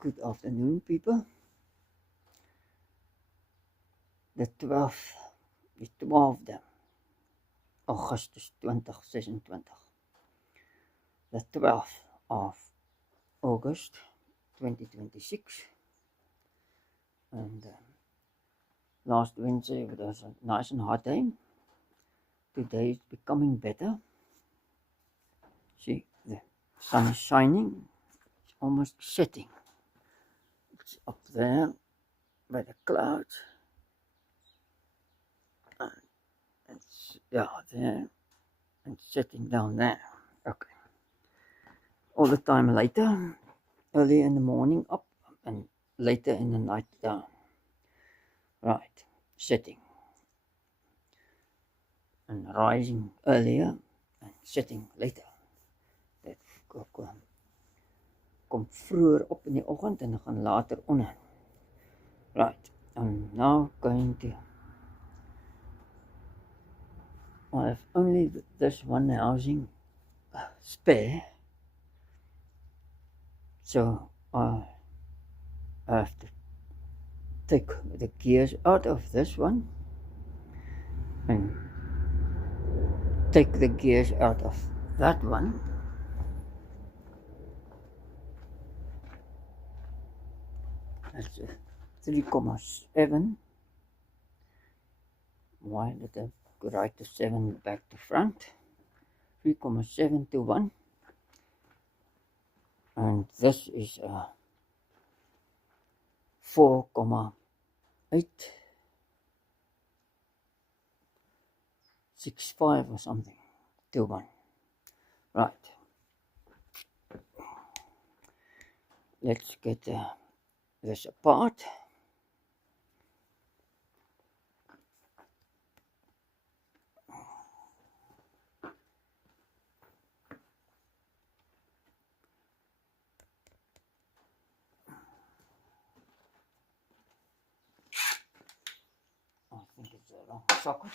Good afternoon, people. The 12de Augustus 2026. The 12th of August 2026. And last Wednesday it was a nice and hot day. Today it's becoming better. See, the sun is shining. It's almost setting. It's up there by the clouds. And it's there and setting down there. Okay. All the time later, early in the morning up and later in the night down. Right, setting and rising earlier and setting later. Dit kom vroeër op in die oggend en dan gaan later onder. Right, I'm now going to I have only this one housing spare, so I have to take the gears out of this one and take the gears out of that one. That's a 3,7. Why did I write the 7 back to front? 3,7 to 1. And this is a 4,865 or something to 1. Right. Let's get this apart. I think it's the wrong socket.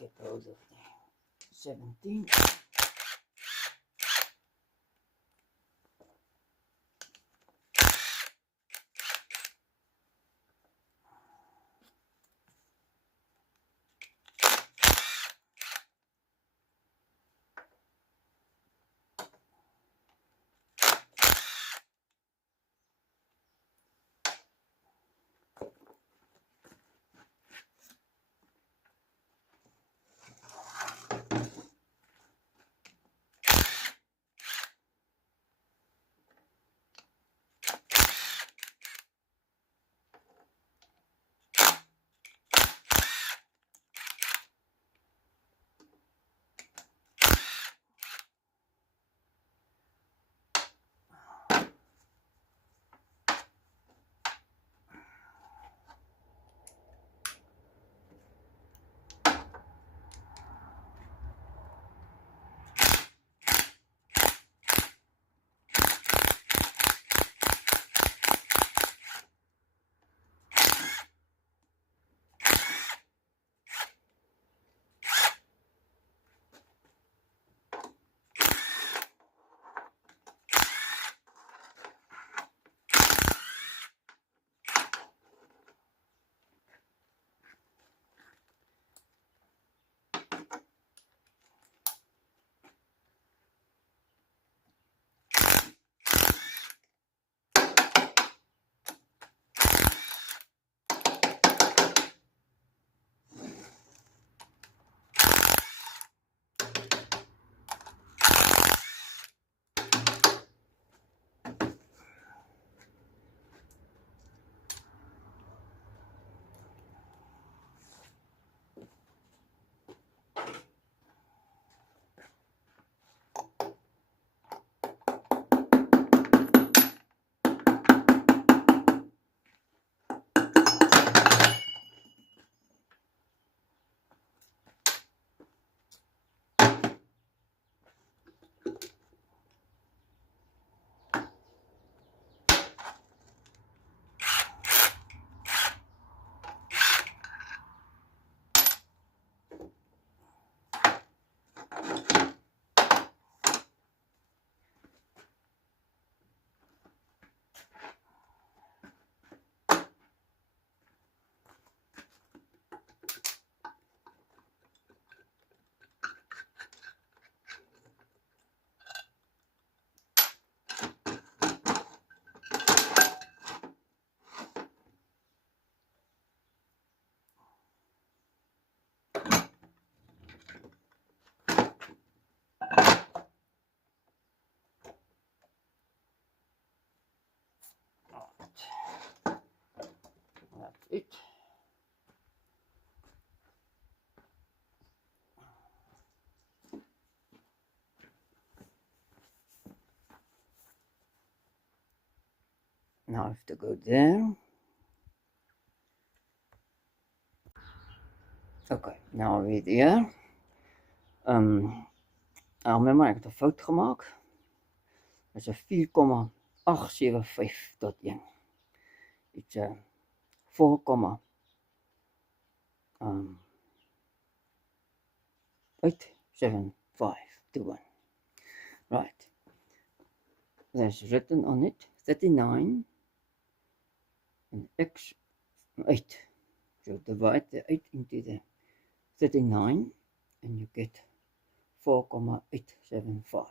Get hold of the 17. Now I have to go there. Okay, nou weer hier. Remember, ek het 'n fout gemaak. Dit is 'n 4,875 tot 1. It's a 4,875 to 1. Right. There's written on it 39 and x 8. So divide the 8 into the 39 and you get 4,875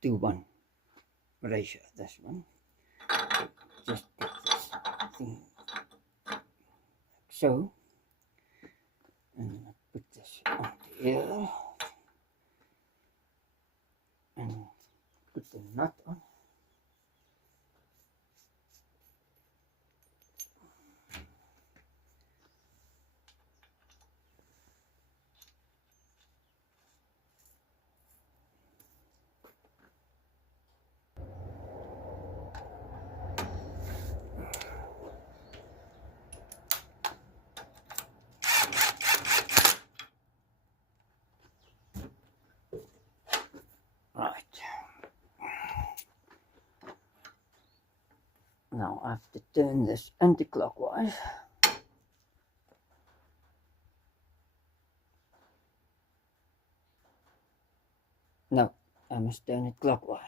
to 1 ratio. This one. Just get this thing like so. And put this on here. And put the nut on. Right. Now I have to turn this anti-clockwise. No, I must turn it clockwise.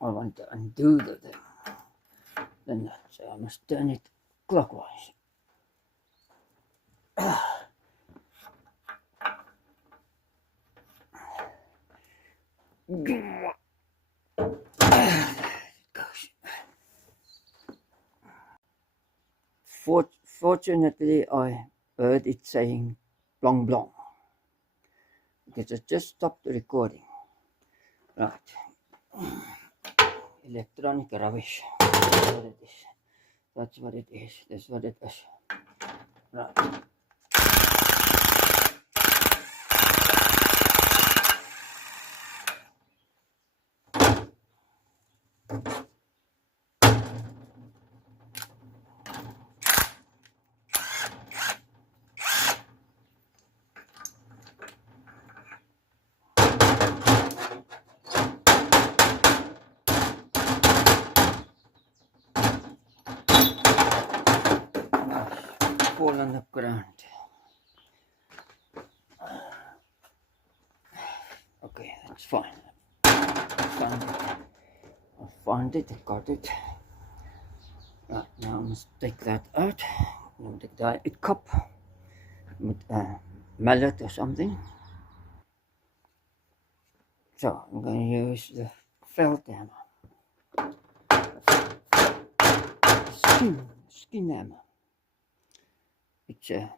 I want to undo the nut, so I must turn it clockwise. There it goes. Fortunately, I heard it saying blong blong because it just stopped the recording. Right. Electronic rubbish. That's what it is. That's what it is. That's what it is. Right. Fall on the ground. Okay, that's fine. I found it, I got it. Right, now I must take that out. I'm going to take the cup with a mallet or something. So I'm going to use the felt hammer. Skin hammer. It's a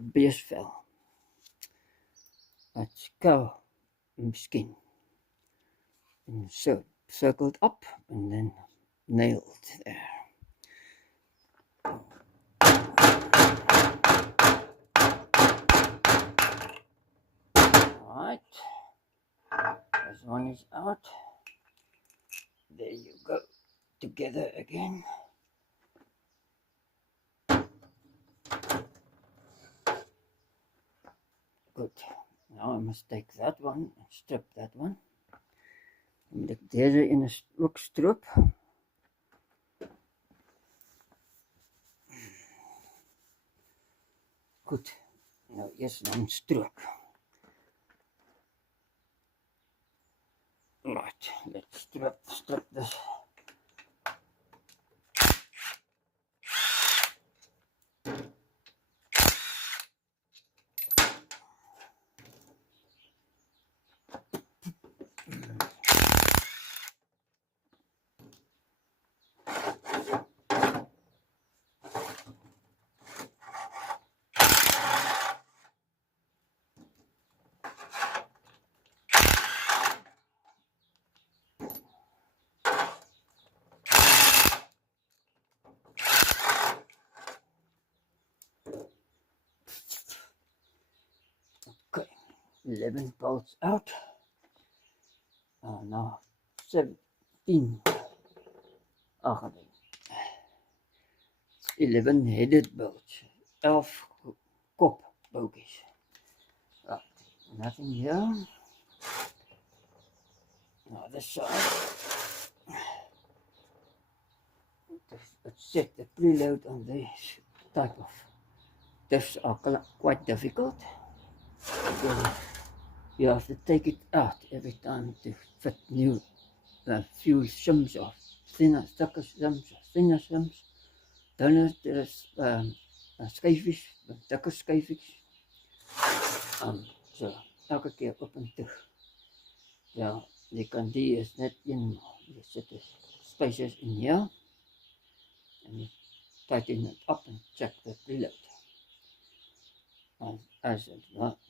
beesvel. Let's go skin. And so circled up and then nailed there. Alright. This one is out. There you go. Together again. Good. Now I must take that one and strip that one. Dan moet ek deze in 'n ook strip. Goed. Nou eers dan stroop. Right, let's strip this. Okay, 11 bolts out. nou 17 11 headed birds, 11 kopboutjies. Right, nothing here. Now this side, let's set the preload on this type of diffs are quite difficult because you have to take it out every time to fit new few shims or thinner, thicker shims or thinner shims. Dan there is skyfies, thicker skyfies. So elke keer op en toe. Ja, die kan die is net een, jy sit die spices in here and you tighten it up and check the preload. And as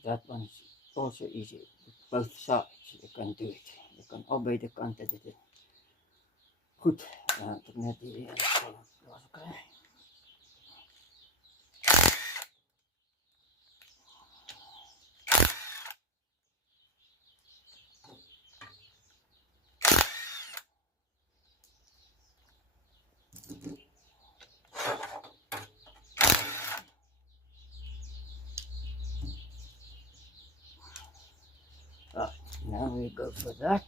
that one is also easy, both sides you can do it. You can albei de kante dit doen. Goed, dan ek net hierdie los kry. Now we go for that.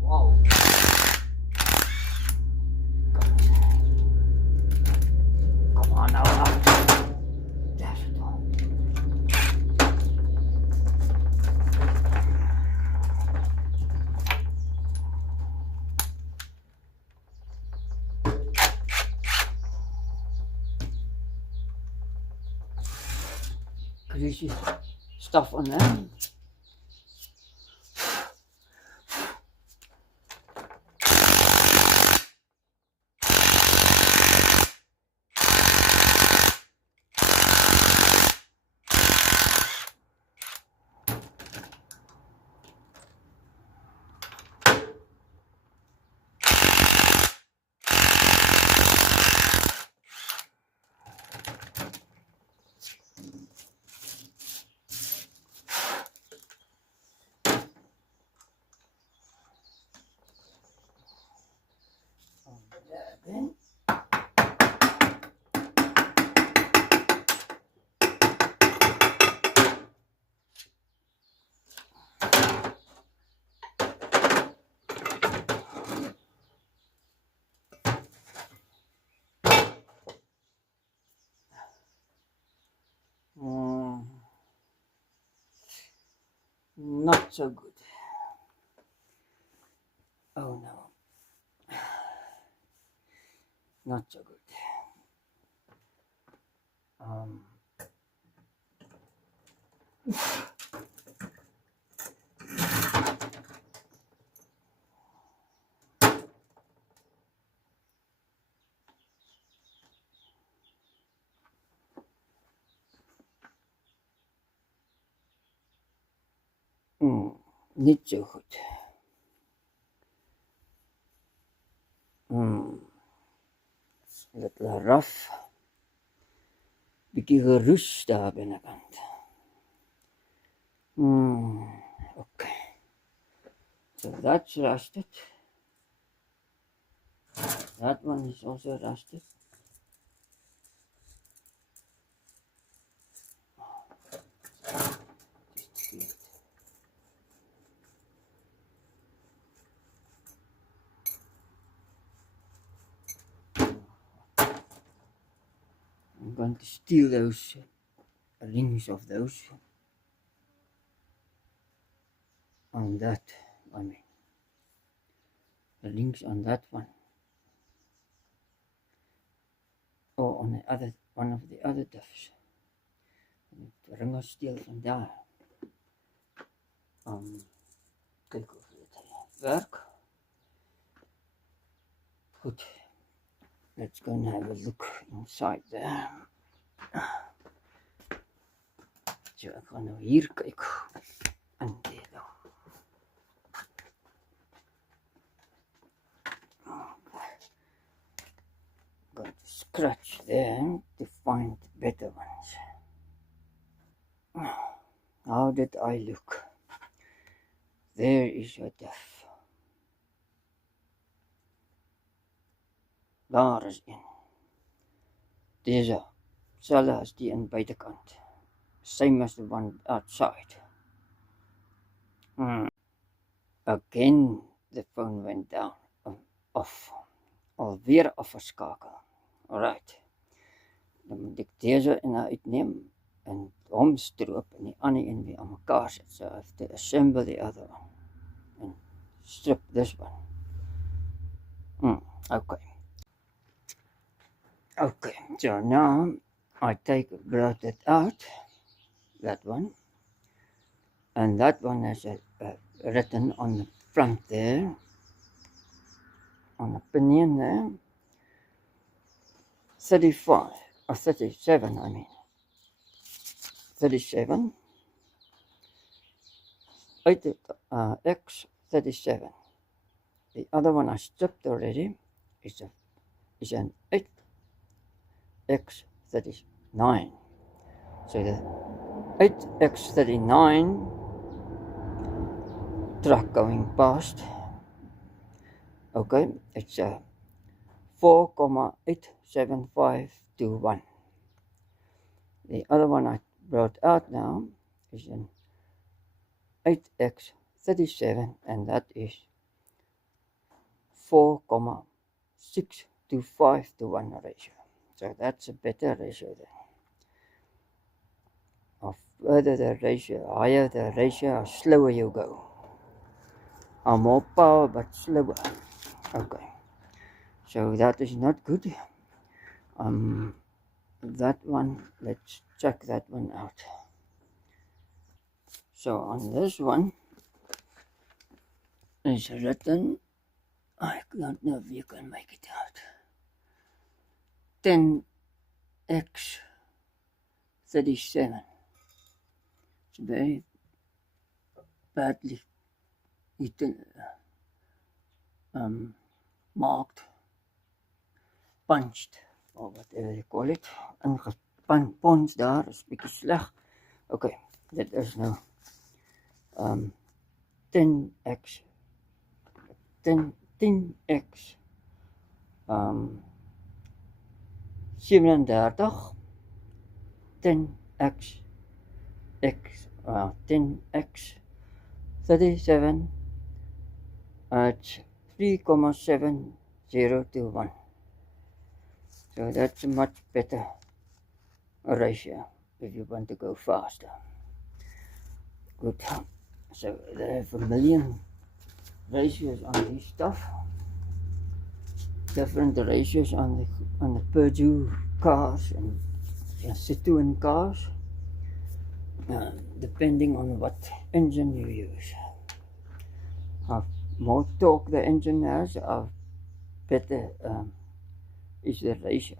Wow. Come on now. That's it all. Greasy stuff on them. Then not so good. Oh no, not so good. Niet zo goed. Little rough. Bietjie geroes daar binnekant. Okay. So that's rusted. That one is also rusted. I'm going to steal those rings of those on that, the rings on that one, or on the other one of the other duffs. The ring steal van daar. Kyk of dit werk. Goed. Let's go and have a look inside there. So ek gaan nou hier kyk. En dit dan. Going to scratch there to find better ones. How did I look? There is your duff. Daar is een. Deze, selfde as die aan buitekant. Same as the one outside. Again, the phone went down. Off. Alweer afgeskakel. Alright. Dan moet ek deze en uitneem en hom stroop en die ander een weer aan mekaar sit. So I have to assemble the other one. And strip this one. Okay. Okay, so now I brought it out, that one, and that one has written on the front there, on the pinion there, 35, or 37 I mean, 37, X37. The other one I stripped already is an 8X39. So the 8X39 truck going past, okay, it's a 4,87521. The other one I brought out now is an 8X37, and that is 4,625 to 1 ratio. So that's a better ratio then. Of further the ratio, higher the ratio, slower you go. More power but slower. Okay. So that is not good. That one, let's check that one out. So on this one is written, I don't know if you can make it out. 10X37. It's very badly marked, punched, or whatever you call it. Ingepons daar is bietjie sleg. Okay, dit is nou 10X 37 10X 37 at 3,7021. So that's a much better ratio if you want to go faster. Good. So they have a million ratios on this stuff. Different ratios on the Peugeot cars and Citroen cars, depending on what engine you use. How more torque the engine has, how better is the ratio.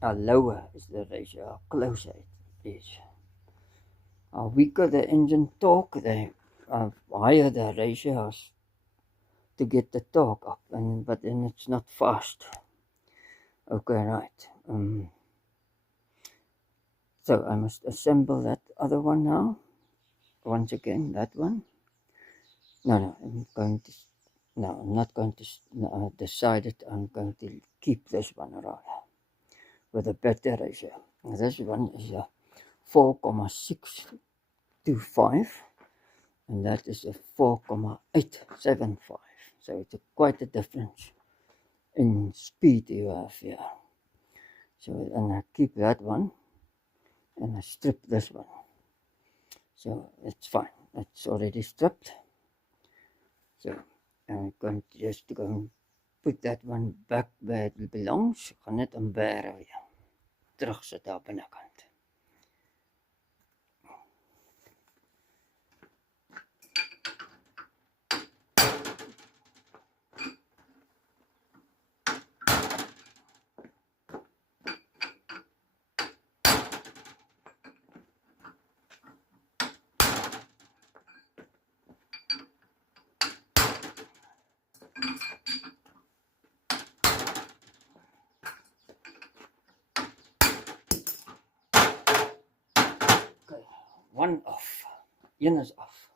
How lower is the ratio, how closer it is. How weaker the engine torque, the higher the ratio has to get the torque up, but then it's not fast. Okay, right. So I must assemble that other one now. Once again, that one. No, I'm not going to decide it. I'm going to keep this one around with a better ratio. This one is a 4,625, and that is a 4,875. So it's quite a difference in speed you have here. So, and I keep that one, and I strip this one. So it's fine. It's already stripped. So I'm going to just go and put that one back where it belongs. Ek gaan net ombeere weer. Terug sit daar binnekant. one off. Een is af.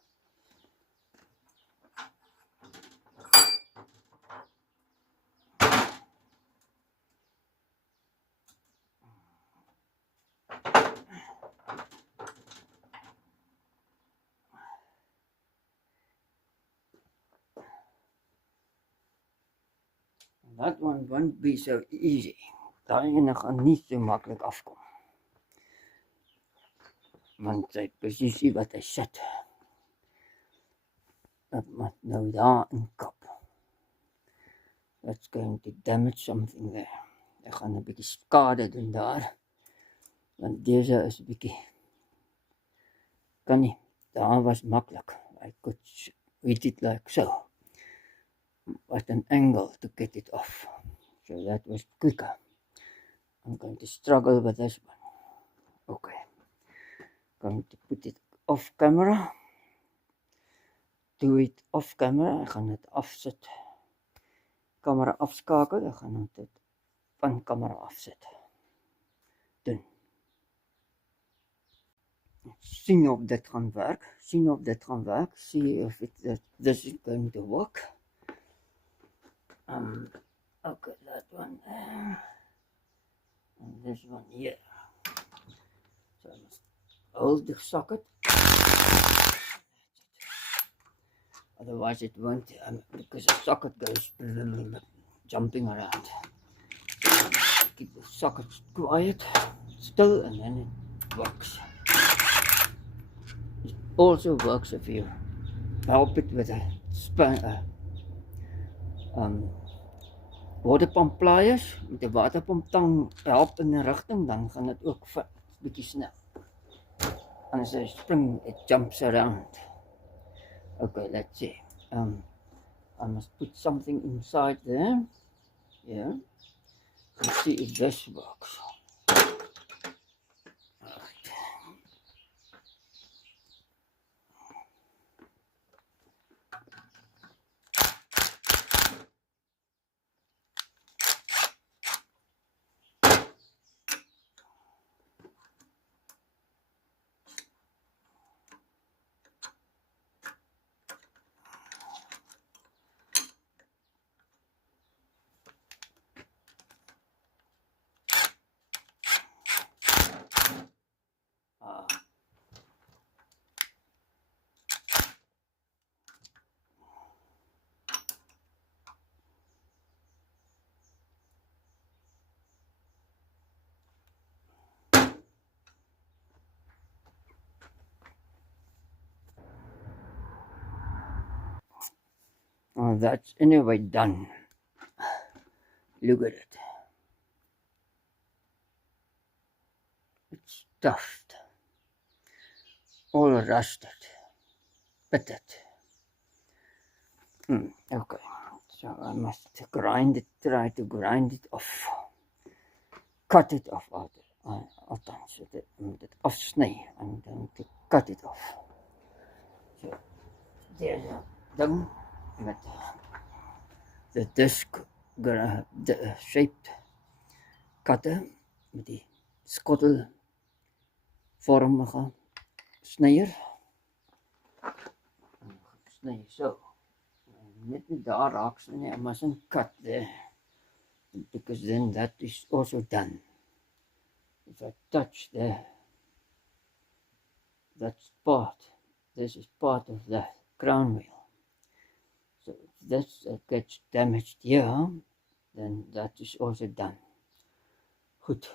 That one won't be so easy. Daai ene gaan nie so maklik afkom. Want sy presisie wat hy sit. Dat moet nou daar in kap. That's going to damage something there. Ek gaan 'n bietjie skade doen daar. Want deze is 'n bietjie kan nie. Daar was maklik. I could hit it like so. At an angle to get it off. So that was quicker. I'm going to struggle with this one. Okay. Going to put it off camera. Do it off camera. Ek gaan dit afsit. Kamera afskakel. Ek gaan dit van kamera afsit. Doen. Sien of dit gaan werk. See if this is going to work. Okay, that one there. And this one here. So I must hold the socket. Otherwise it won't, because the socket goes jumping around. So keep the socket quiet, still, and then it works. It also works if you help it with a waterpomp pliers. Met 'n waterpomp tang help in 'n rigting, dan gaan dit ook bietjie snel. Anders as spring, it jumps around. Okay, let's see. I must put something inside there. Yeah. Let's see if this works. Alright. Oh, that's anyway done. Look at it. It's stuffed. All rusted. Pitted. Okay. So I must try to grind it off. Cut it off althans, moet dit afsny en dan to cut it off. So there's a ding met the disc shaped cutter met die skottelvormige snyer. Sny so. Net nie daar raak sy nie, I mustn't cut there. Because then that is also done. If I touch there, this is part of the crown wheel. So if this gets damaged here, then that is also done. Goed,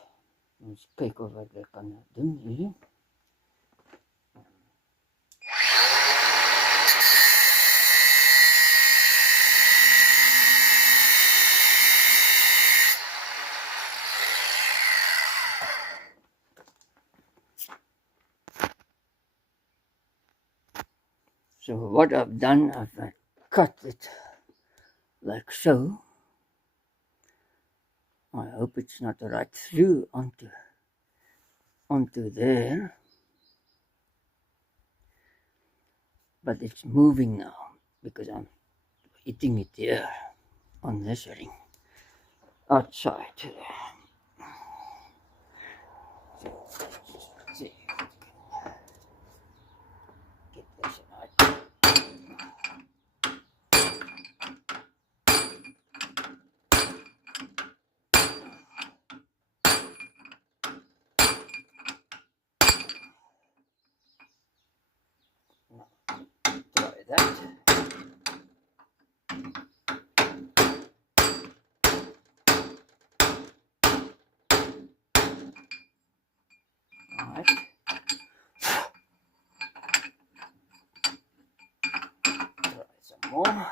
ons kyk of wat ek kan doen hier. So what I've done, I've cut it like so. I hope it's not right through onto there. But it's moving now because I'm hitting it here on this ring outside. So, see. more.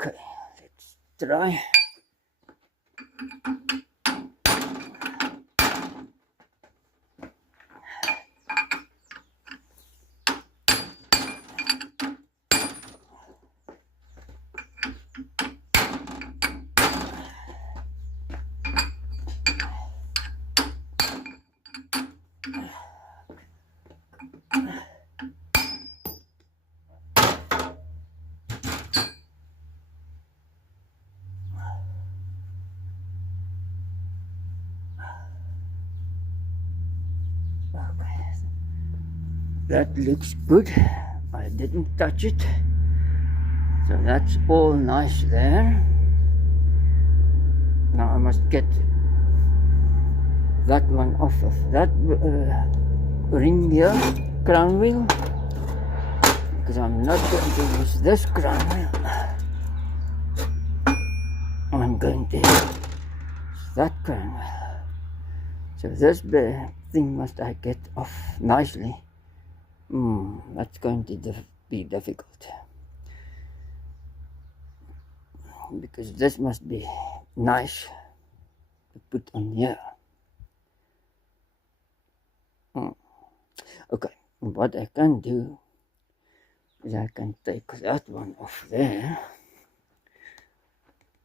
Okay, let's try. That looks good. I didn't touch it. So that's all nice there. Now I must get that one off of that ring here, crown wheel, because I'm not going to use this crown wheel. I'm going to use that crown wheel. So this thing must I get off nicely. That's going to be difficult, because this must be nice to put on here. Okay, what I can do is I can take that one off there,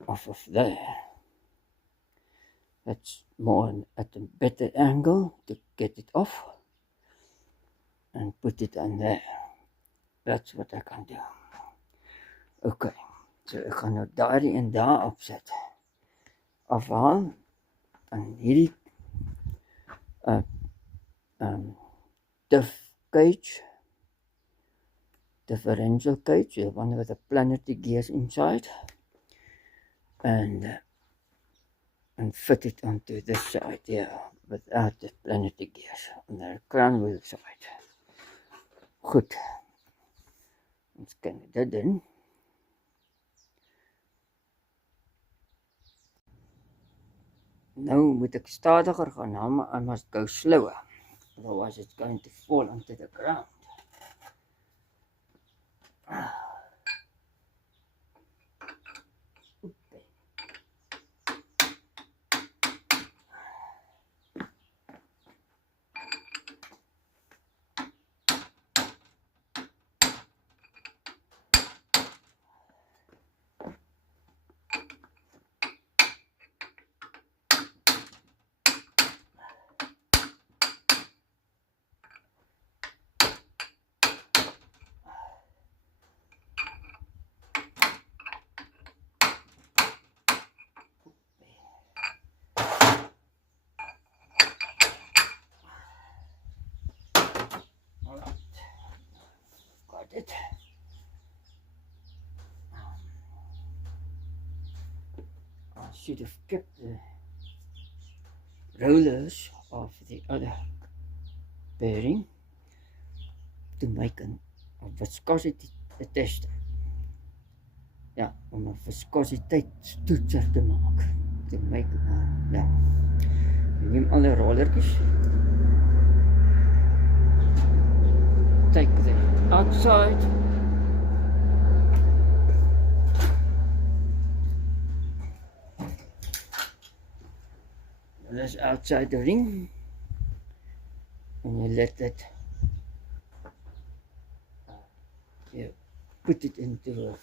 off of there. That's more at a better angle to get it off and put it on there. That's what I can do. Okay, so ek gaan nou daardie en daar opset. Afhaal en hierdie diff cage, differential cage, the one with the planetary gears inside, and fit it onto this side here without the planetary gears on the crown wheel side. Goed, ons kan dit doen. Nou moet ek stadiger gaan, I must go slower, otherwise it's going to fall onto the ground. It. I should have kept the rollers of the other bearing to make a viscosity tester. Ja, om 'n viscositeitstoetser te maak. To make ja. Neem alle rollertjies. Take the outside. That's outside the ring. And you let it, you put it into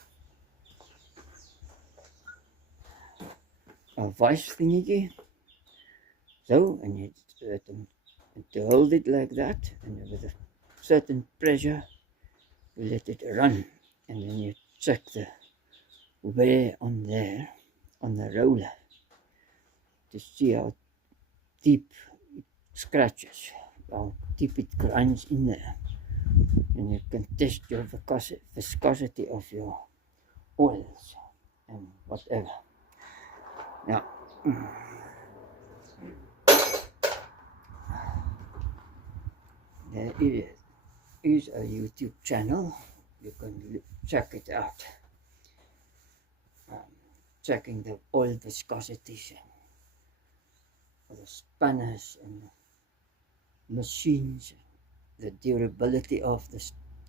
a vice thingy. So, and you to hold it like that, and with a certain pressure, you let it run, and then you check the wear on there, on the roller, to see how deep scratches, how deep it grinds in there, and you can test your viscosity of your oils and whatever. Now, there is a YouTube channel. You can check it out. Checking the oil viscosities and the spanners and machines, the durability of the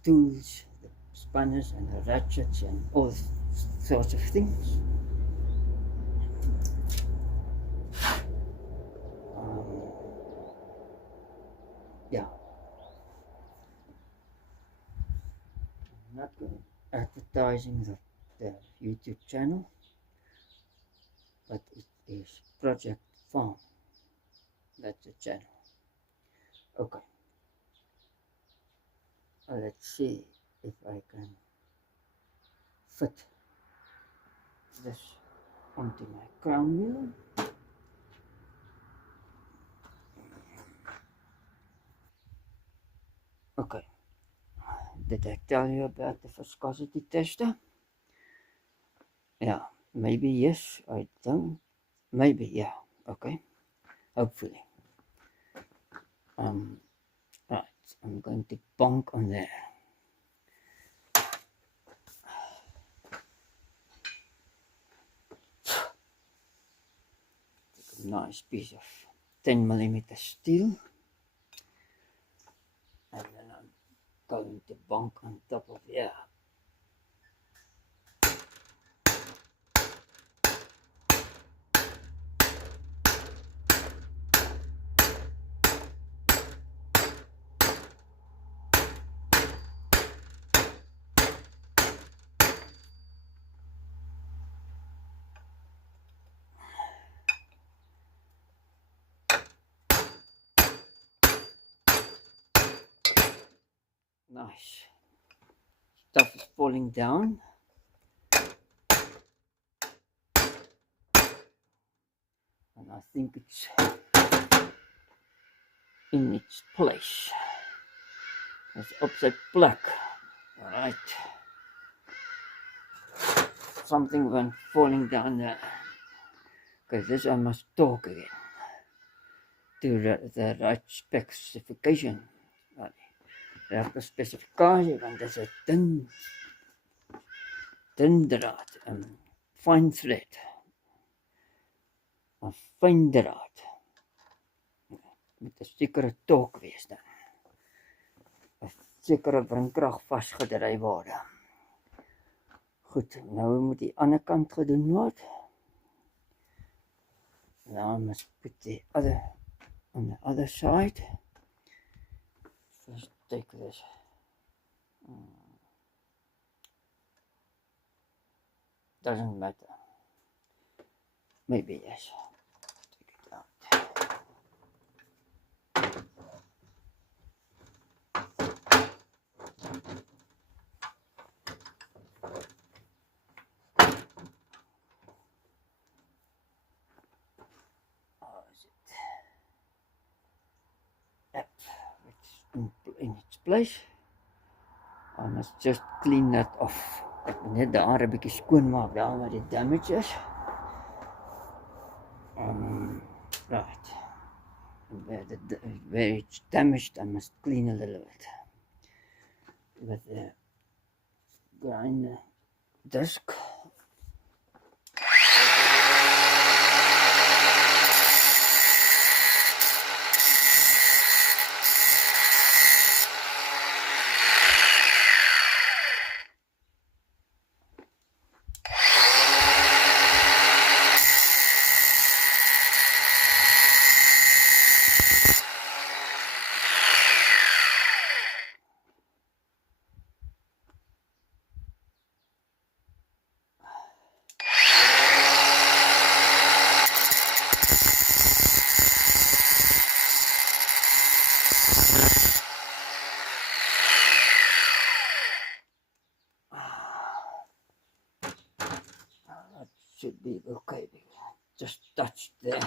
tools, the spanners and the ratchets and all sorts of things. Yeah, I'm not advertising the YouTube channel, but it is Project Farm. That's the channel. Okay. Let's see if I can fit this onto my crown wheel. Okay. Did I tell you about the viscosity tester? Yeah, maybe yes, I don't. Maybe, yeah, okay. Hopefully. Right, I'm going to bonk on there. Take a nice piece of 10mm steel. And then I'm going to bonk on top of here. Nice. Stuff is falling down. And I think it's in its place. It's upside black. Alright. Something went falling down there. Okay, this I must talk again. To the right specification. Regte spesifikasie, want dit is 'n dun draad, 'n fine thread. 'n fyn draad. Met 'n sekere tork wees dan. 'n sekere wringkrag vasgedry word. Goed, nou moet die ander kant gedoen word. Now I must put the other on the other side. Let's take this. Doesn't matter. Maybe yes. Take it out. Oh, is it? Yep, it's in its place. I must just clean that off. Ek moet net daar 'n bietjie skoon maak daar waar die damage is. Right. Where it's damaged, I must clean a little bit with the grinder disc. Should be okay. Just touch there.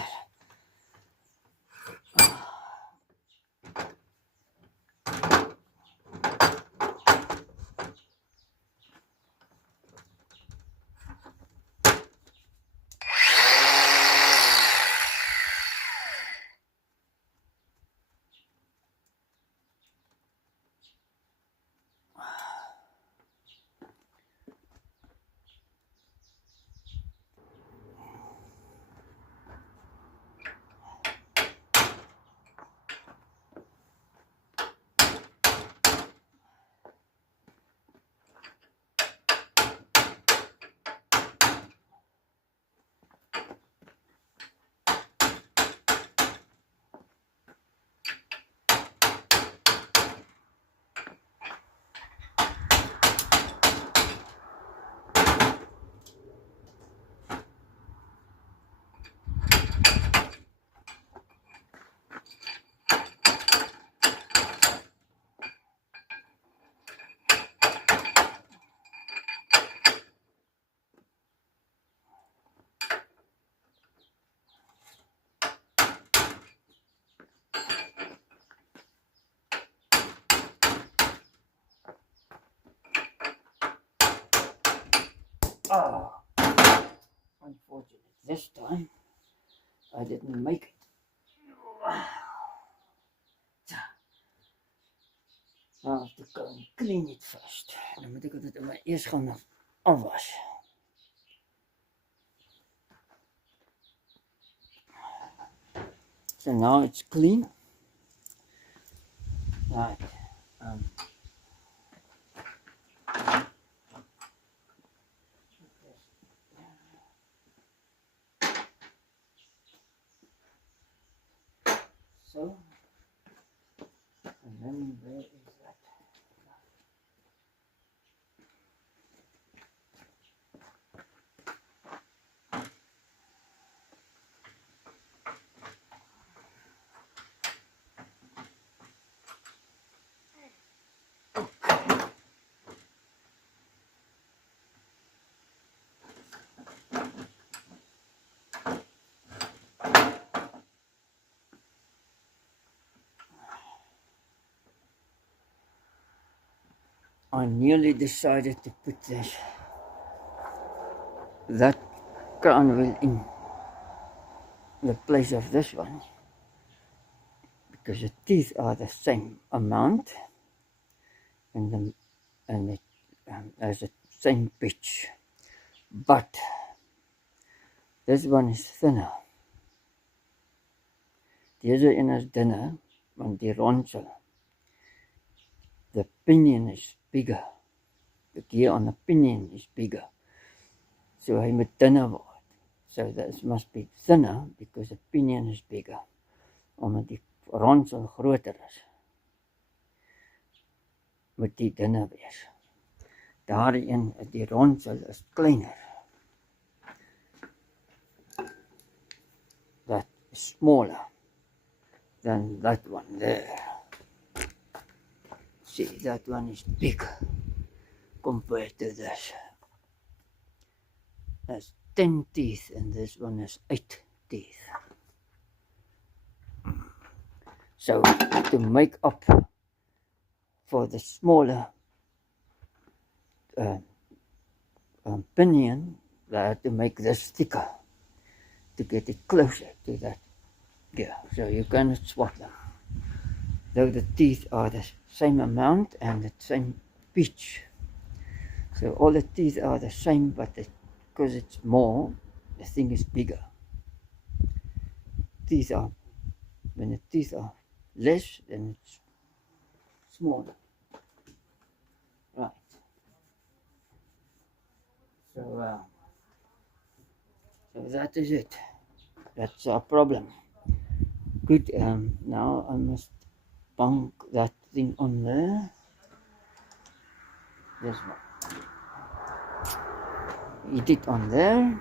Oh, unfortunate this time I didn't make it. Nou, have to go and clean it first. Dan moet ek dit maar eers gaan afwas. So now it's clean. Right. So, and then where is that? I nearly decided to put that crown wheel in the place of this one because the teeth are the same amount and it has the same pitch, but this one is thinner. Deze een is dunner, want die ronsel, the pinion is bigger. The gear on the pinion is bigger. So hy moet dunner word. So this must be thinner because the pinion is bigger. Omdat die ronsel groter is, moet die dunner wees. Daardie een, die ronsel is kleiner. That is smaller than that one there. See, that one is big compared to this. That's 10 teeth and this one has 8 teeth. So to make up for the smaller pinion, they had to make this thicker to get it closer to that gear. So you cannot swap them. Though the teeth are the same amount and the same pitch. So all the teeth are the same, but because it's more, the thing is bigger. When the teeth are less, then it's smaller. Right. So that is it. That's our problem. Good. Now I must bunk that thing on there. This one. Eat it on there.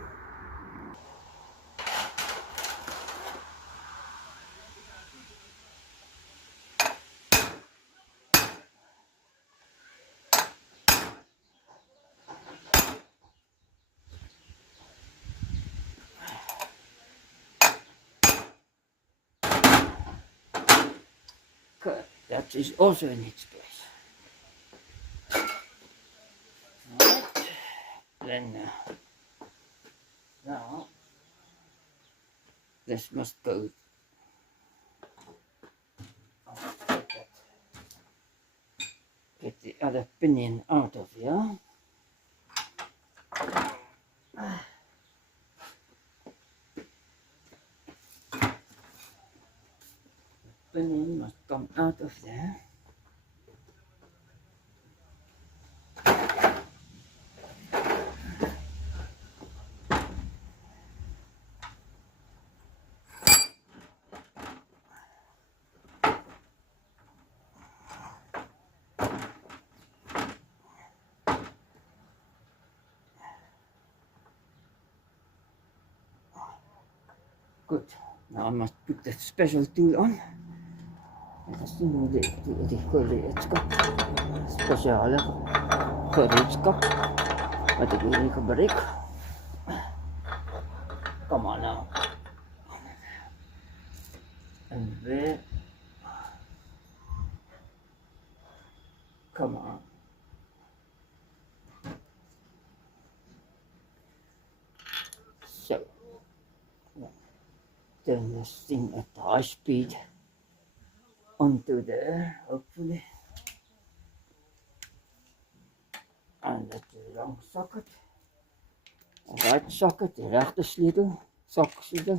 Good. That is also in its place. Right. Then now this must go. Get the other pinion out of here. Pinion must come out of there. Good. Now I must put the special tool on. Ek sien hoe die gereedskap, spesiale gereedskap wat ek hier gebruik. Come on now. And there. Come on. turn this thing at high speed onto there, hopefully. And that's the wrong socket. The right socket, the regte sleutel, soksleutel.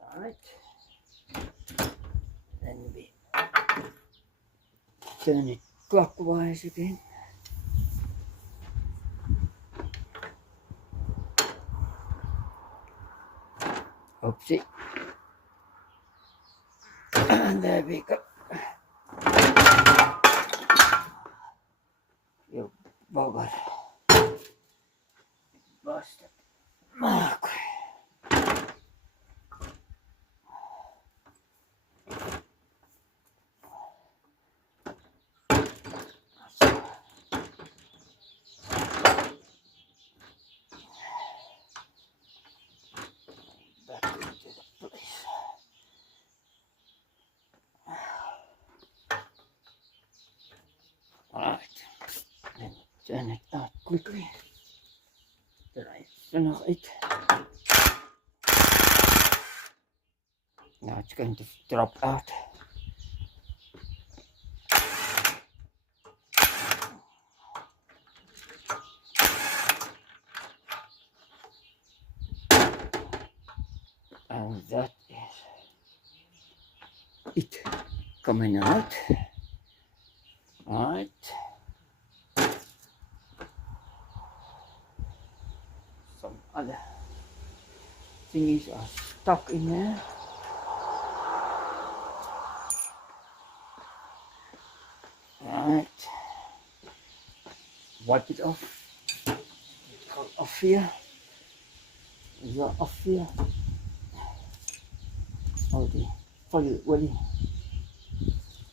Alright. Then we turn it clockwise again. Oopsie. And there we go. You bugger. Bastard. Okay. Back into the place. Alright. Then turn it out quickly. Draai vinnig uit. Now it's going to drop out. And that is it coming out. Alright. Some other thingies are stuck in there. Alright. Wipe it off. It's got off here. Is that off here? Oh, the full olie.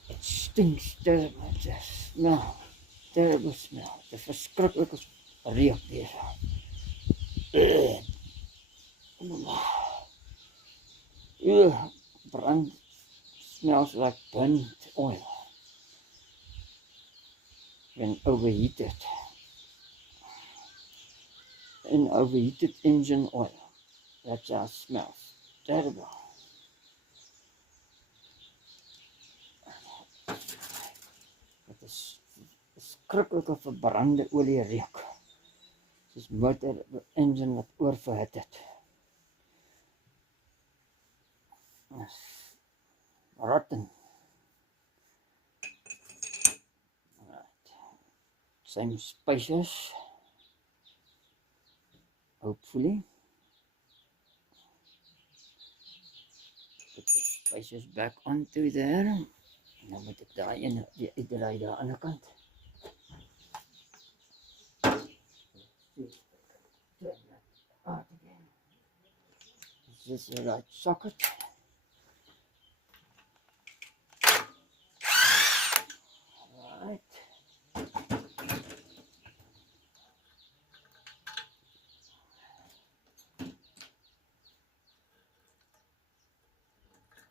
It stinks terrible. The smell. Terrible smell. The verschrikkelijke reuk deze. Brand smells like burnt oil when overheated. An overheated engine oil. That's how it smells. Terrible. Het is skrikkelike verbrande olie reuk. Het is motor engine wat oorverhit het. Rotten. Right. Same spices. Hopefully. Put the spices back onto there. Dan moet ek daai ene uitdraai daar aan die kant. Turn that out again. Is this the right socket? Alright.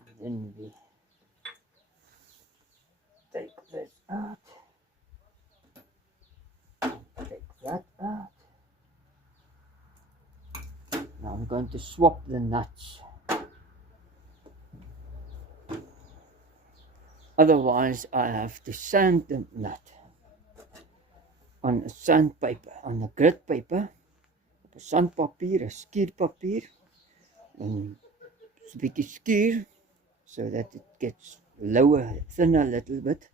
And then we take this out. Take that out. Now I'm going to swap the nuts. Otherwise I have to sand the nut on a sandpaper, on a grit paper, op 'n sandpapier, 'n skuurpapier, and it's a bit skuur so that it gets lower, thinner a little bit,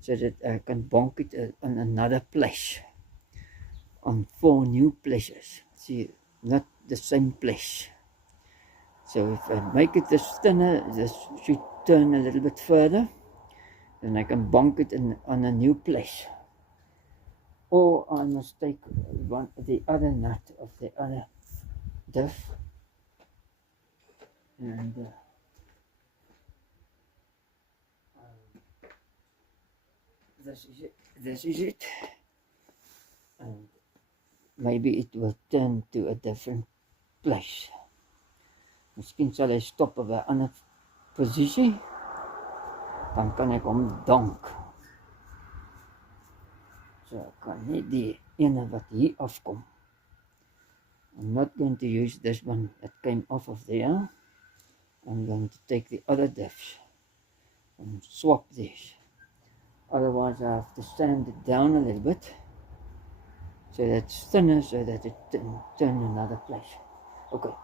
so that I can bonk it on another place, on 4 new places. See, not the same place. So if I make it this thinner, this should turn a little bit further, then I can bonk it on a new place. Or I must take the other nut of the other diff, and this is it, and maybe it will turn to a different place. Miskien sal hy stop op 'n ander posisie, dan kan ek hom donk. So ek kan net die ene wat hier afkom, I'm not going to use this one that came off of there. I'm going to take the other diffs and swap these. Otherwise I have to sand it down a little bit so that it's thinner, so that it can turn another place. Okay,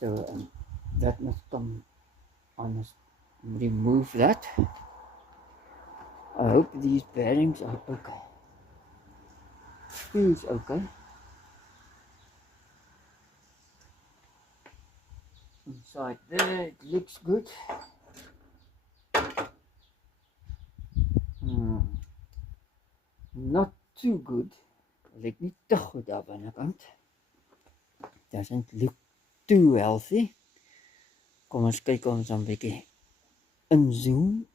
so that must come. I must remove that. I hope these bearings are okay. Feels okay. Inside there, it looks good. Not too good. Lyk nie te goed daar binnekant. Doesn't look too healthy. Kom ons kyk ons dan 'n bietjie inzoom.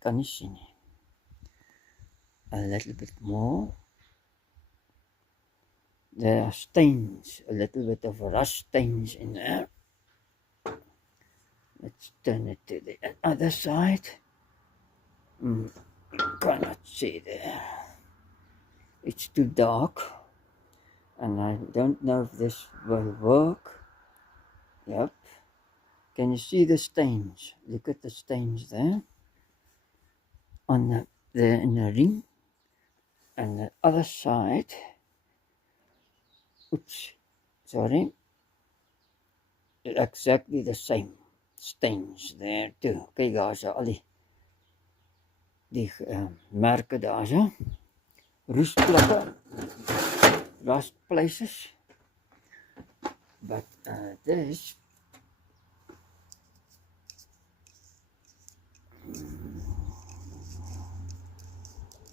Kan nie sien nie. A little bit more. There are stains, a little bit of rust stains in there. Let's turn it to the other side. Cannot see there. It's too dark. And I don't know if this will work. Yep. Can you see the stains? Look at the stains there. On there in the ring. And the other side. Oops. Sorry. Exactly the same stains there too. Kyk daar is al die merke daar so. Roestplekke. Rust places. But this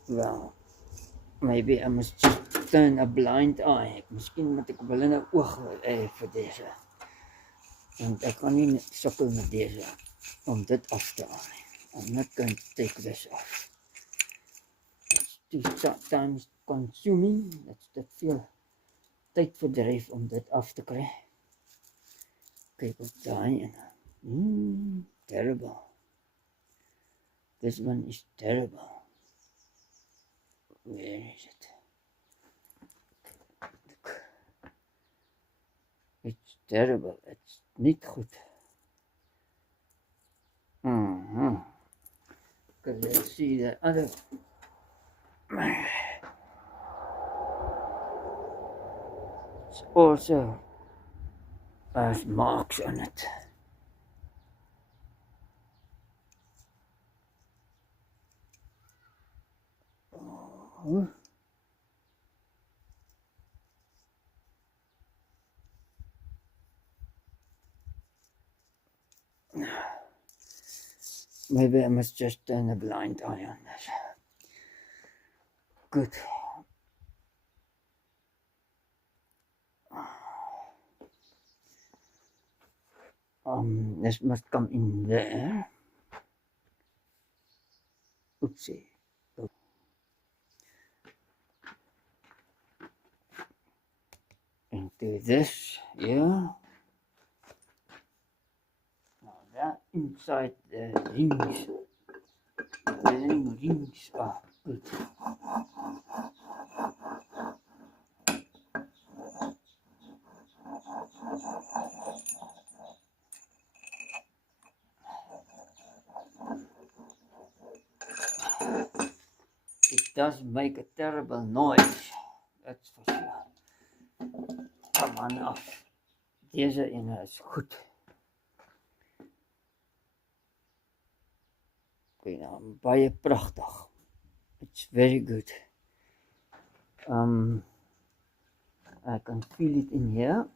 well, maybe I must just turn a blind eye. Miskien moet ek 'n blinde oog hê vir deze. Want ek kan nie sukkel met deze om dit af te haal. I'm not going to take this off. It's too time consuming. Dit veel tyd verdryf om dit af te kry. Kyk op daai en terrible. This one is terrible. Where is it? Look. It's terrible. It's niet goed. Because let's see the other. It's also has marks on it. Maybe I must just turn a blind eye on this. Good. This must come in there. Oopsie. Into this here. Now that inside the rings. The rings are good. It does make a terrible noise, that's for sure. Come on af. Deze ene is goed. Kyk nou, baie pragtig. It's very good. I can feel it in here.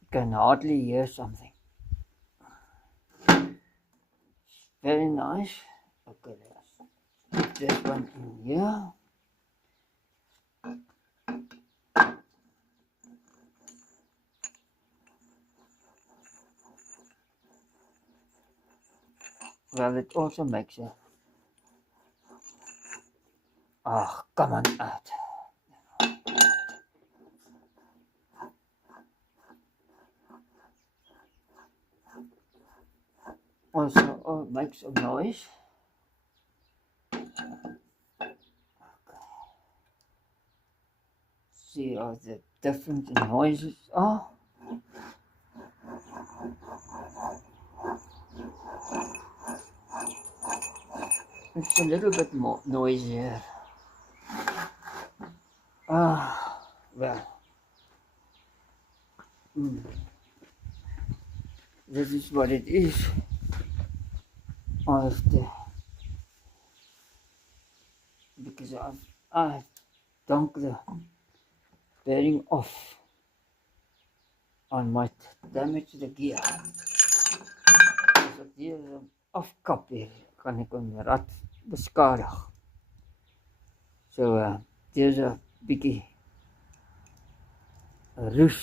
You can hardly hear something. Very nice. Okay, let's put this one in here. Well, it also makes a... come on out. Also makes a noise. see how the different noises are. It's a little bit more noisier. Well, this is what it is. I have to, because I've dunked the bearing off. I might damage the gear. As ek hier afkap hier, kan ek hom rad beskadig. So, there's a bietjie roes.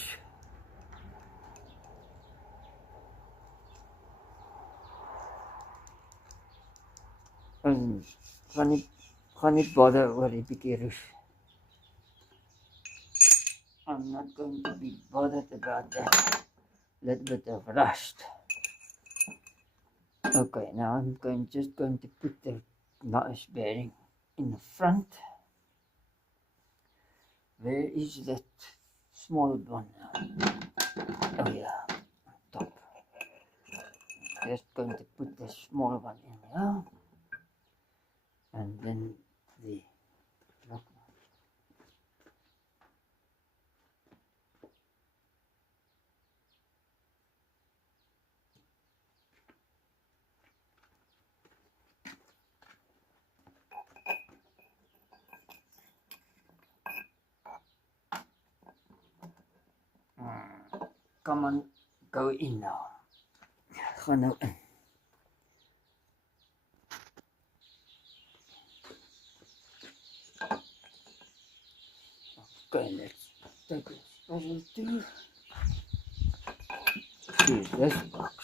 En gaan nie bother oor die bietjie roes. I'm not going to be bothered about that little bit of rust. Okay, now I'm just going to put the nice bearing in the front. Where is that small one now? Oh yeah, on top. Just going to put the small one in there. And then the lock. Come on, go in now. Gaan nou in. Okay, let's take a special tool. Use this box.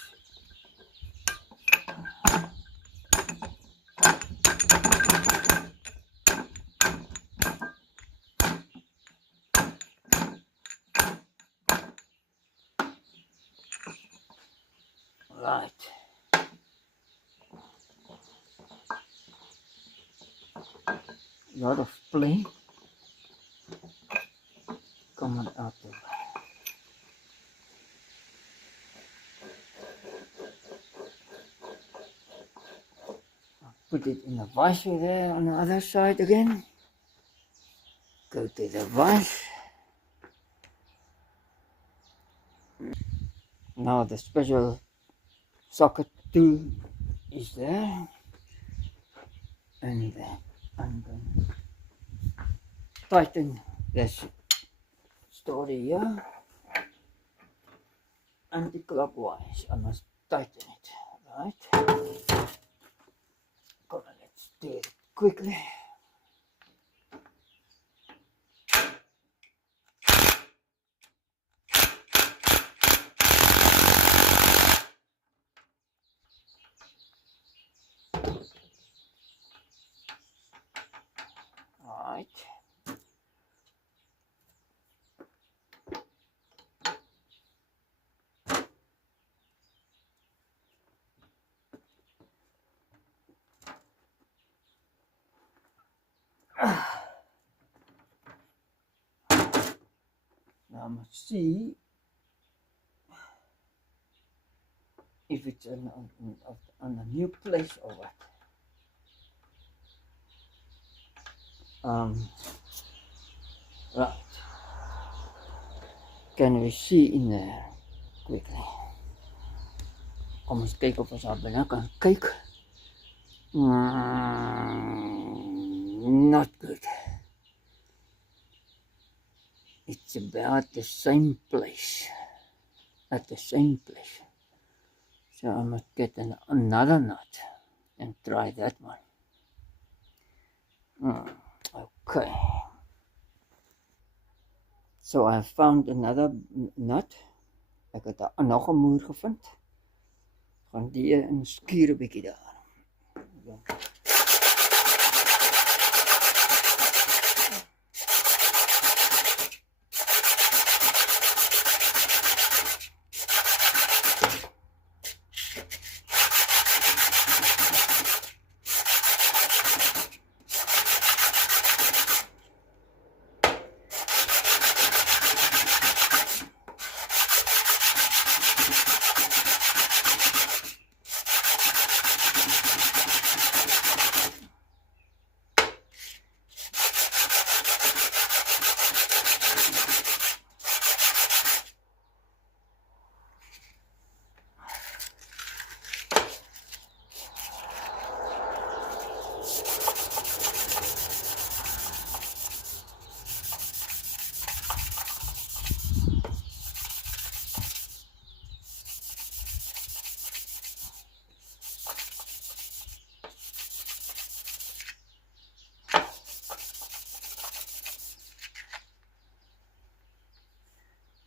Right. Lot of play. Coming out the way. I'll put it in the visor there on the other side again. Go to the vise. Now the special socket tool is there, and I'm going to tighten this story here anti-clockwise. I must tighten it, right? Come on, let's do it quickly. Right. Now I must see if it's on a new place or what. Right. Can we see in there quickly? Kom ons kyk of ons daar binne kan kyk. Not good. It's about the same place. At the same place. So I must get another nut and try that one. Okay. So I found another nut. Ek het nog 'n moer gevind. Gaan die in skuur 'n bietjie daar.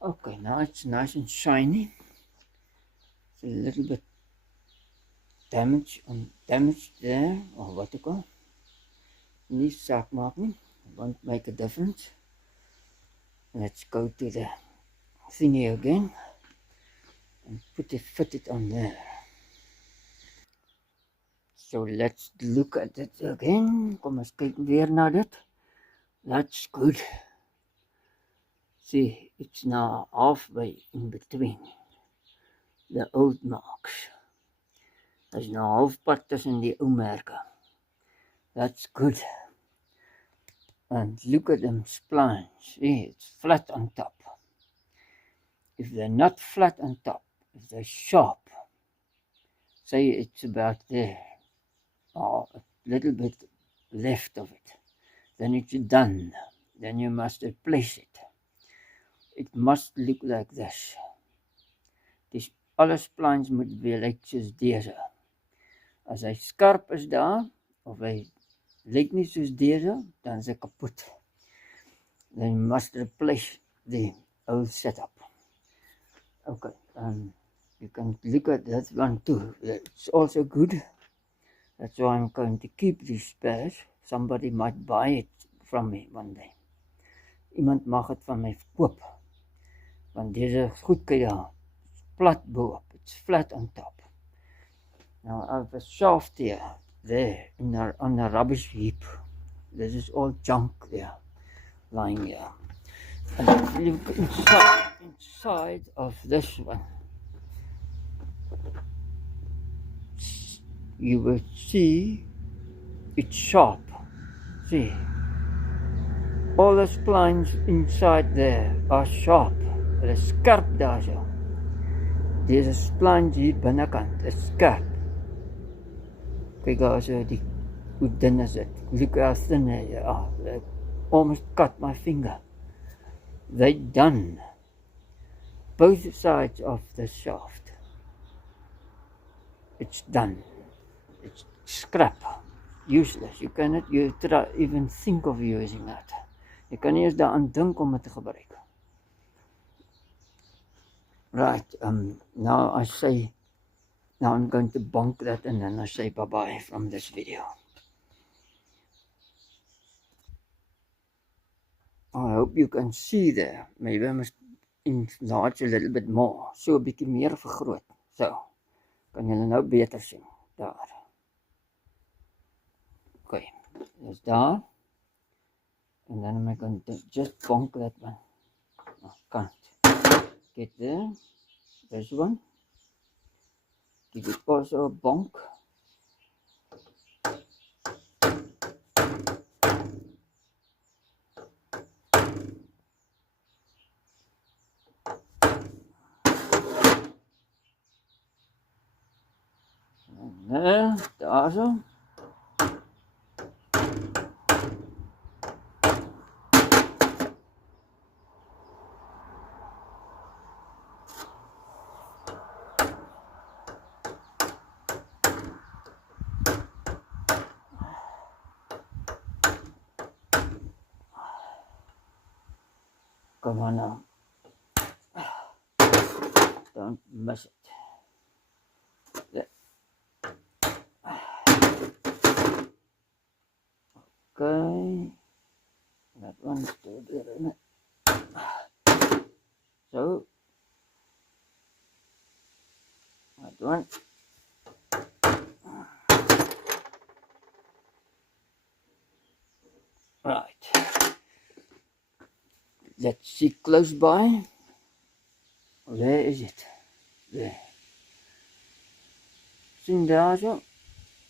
Okay, now it's nice and shiny. It's a little bit damaged there, or what you call. Nie saak maak nie. Won't make a difference. Let's go to the thingy again and fit it on there. So let's look at it again. Kom ons kyk weer na dit. That's good. See, it's now halfway in between the old marks. There's nou halfpad tussen die ou merke. That's good. And look at them splines. See, it's flat on top. If they're not flat on top, if they're sharp, say it's about there, or a little bit left of it, then it's done. Then you must replace it. It must look like this. Dis alle splines moet weer lyk soos deze. As hy skarp is daar, of hy lyk nie soos deze, dan is hy kapot. Then you must replace the old setup. Okay, you can look at that one too. It's also good. That's why I'm going to keep these spares. Somebody might buy it from me one day. Iemand mag het van my koop. Want deze is goed, kyk daar. It's plat boop. It's flat on top. Now I have a shaft here, there, on the rubbish heap. This is all junk there, lying here. And look inside of this one. You will see it's sharp. See, all the splines inside there are sharp. Hulle is skerp daar so. Deze splines hier binnekant is skerp. Kyk daar so hoe dun is it. Look how thin they are. They almost cut my finger. They done both sides of the shaft. It's done. It's scrap. Useless. You cannot even think of using that. Jy kan nie eens daaraan dink om dit te gebruik. Right, now I'm going to bonk that and then I say bye-bye from this video. I hope you can see there. Maybe I must enlarge a little bit more. So 'n bietjie meer vergroot. So, kan julle nou beter sien. Daar. Okay, dis daar. And then I'm going to just bonk that one. I can't get there. This one. Give it also a bonk. En daar zo. Come on now. Don't miss it. There. Okay. That one's still there, isn't it? So, that one. Right. Let's see close by. Where is it? There. Sien daar zo.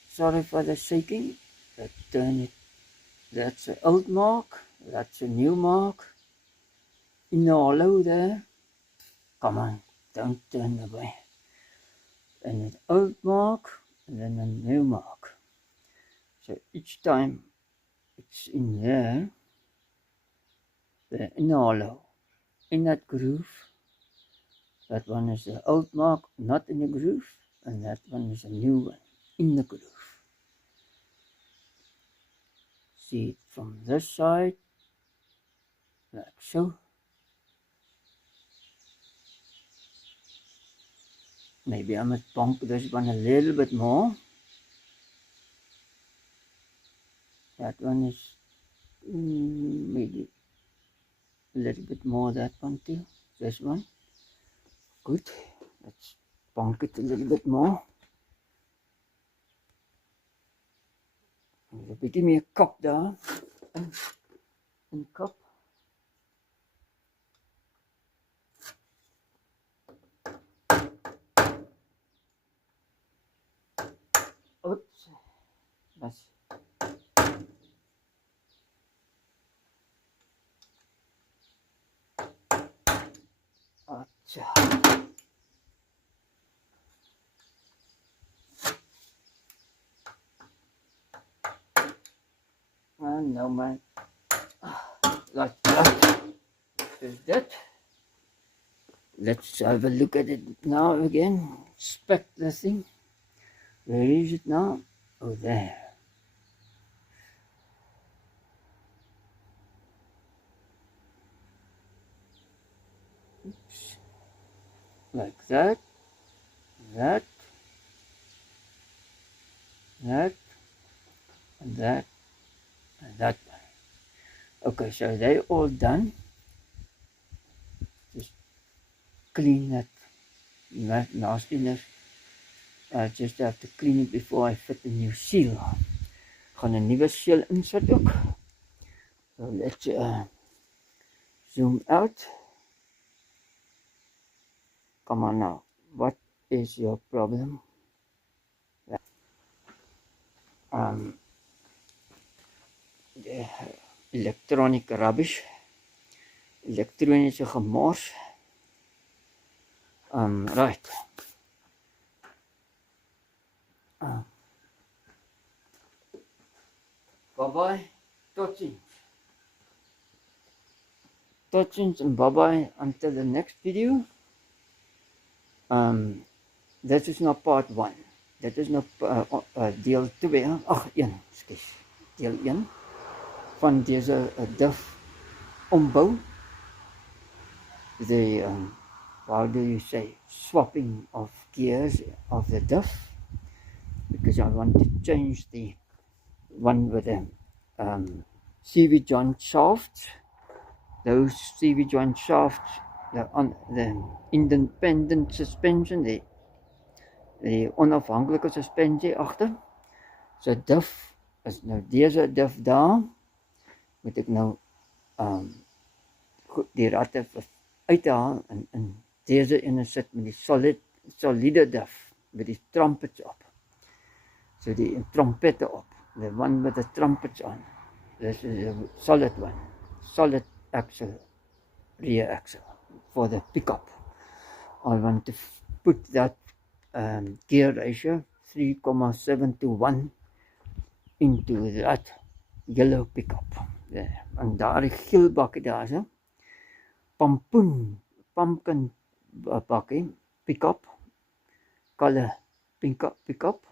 Sorry for the shaking. Let's turn it. That's an old mark. That's a new mark. In the hollow there. Come on, don't turn away. And an old mark, and then a new mark. So each time it's in there, in the hollow, in that groove. That one is the old mark, not in the groove, and that one is a new one, in the groove. See it from this side, like so. Maybe I must bonk this one a little bit more. That one is maybe a little bit more, that one too. This one. Good. Let's bonk it a little bit more. There's a bit meer kop daar. In kop. Oops. That's no man. Like that. Is that? Let's have a look at it now again. Inspect the thing. Where is it now? Oh, there. Oops. Like that. That. That. And that. And that one. Okay, so they all done. Just clean that nastiness. I just have to clean it before I fit the new seal. Gaan 'n nuwe seal insit ook. So let's zoom out. Come on now. What is your problem? The electronic rubbish. Elektronische gemors. Right. Bye-bye. Tot ziens. Tot ziens and bye-bye until the next video. This is not part 1. Dit is nog deel 2. Ag, 1, skus. Deel 1 van deze DIF ombou. The how do you say, swapping of gears of the DIF, because I want to change the one with the CV joint shafts. Those CV joint shafts, the independent suspension, the onafhanklike suspensie agter. So DIF is nou deze DIF daar. Moet ek nou die ratte uithaal en deze ene sit met die solide DIF met die trumpets op. So die trompette op. The one with the trumpets on. This is a solid one. Solid axle, rear axle for the pickup. I want to put that gear ratio 3,7 to 1 into that yellow pickup. There. En daar die geel bakkie daar is, pumpkin bakkie, pickup, color pickup.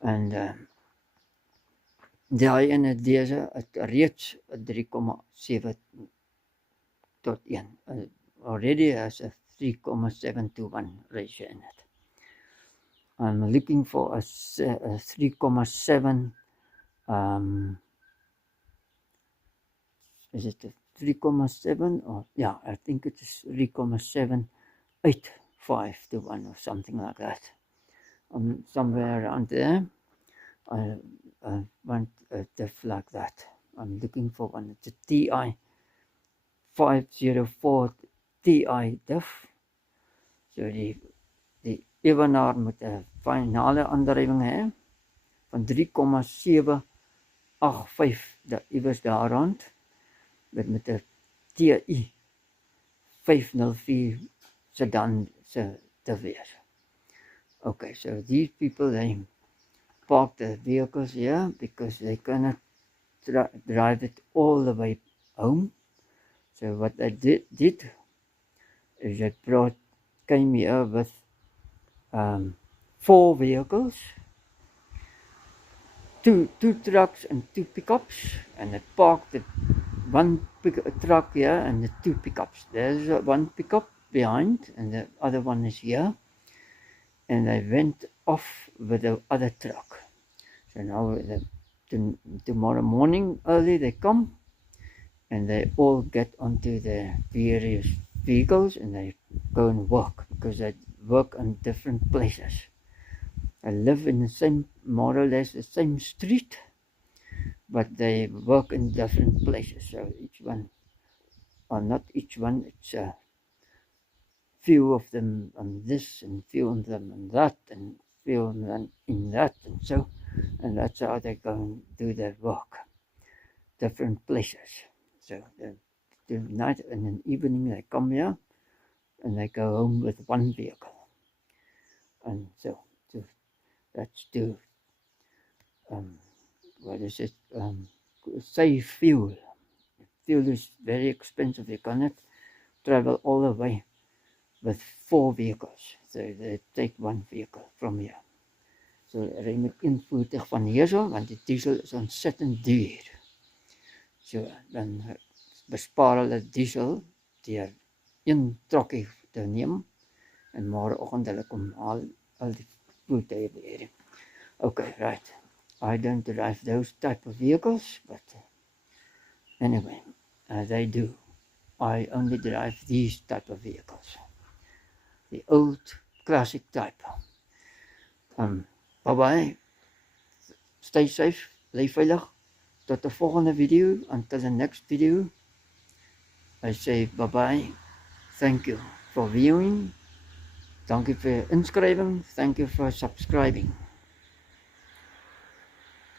En die ene deze het reeds 3,7 tot 1. Already has a 3,7 to 1 ratio in it. I'm looking for a 3,7 is it a 3,7 or yeah, I think it is 3,785 to 1 or something like that. Somewhere around there. I want a DIF like that. I'm looking for one. It's a TI 504 TI DIF. So die evenaar moet 'n finale aandrywing hê van 3,785 iewers daar rond. Met 'n TI 504 sedan se DIF wees. Okay, so these people, they park the vehicles here because they cannot drive it all the way home. So what they did is they came here with 4 vehicles, two trucks and 2 pickups, and they parked the one truck here and the 2 pickups. There's one pickup behind and the other one is here. and they went off with the other truck. So now tomorrow morning early they come and they all get onto the various vehicles and they go and work because they work on different places. They live in the same, more or less the same street, but they work in different places. So each one, or not each one, it's a few of them on this and few of them on that and few of them in that and so, and that's how they go and do their work, different places. So the night and in the evening they come here and they go home with one vehicle. And so that's to what is it? Save fuel. Fuel is very expensive. You cannot travel all the way with 4 vehicles. So they take 1 vehicle from here. So ry met een voertuig van hierso want die diesel is ontsettend duur. So dan bespaar hulle diesel deur 1 trokkie te neem en môreoggend hulle kom al die voertuie weer. Okay, right. I don't drive those type of vehicles, but anyway, they do. I only drive these type of vehicles. The old classic type. Bye-bye. Stay safe. Bly veilig. Tot de volgende video. Until the next video. I say bye-bye. Thank you for viewing. Thank you for inscribing. Thank you for subscribing.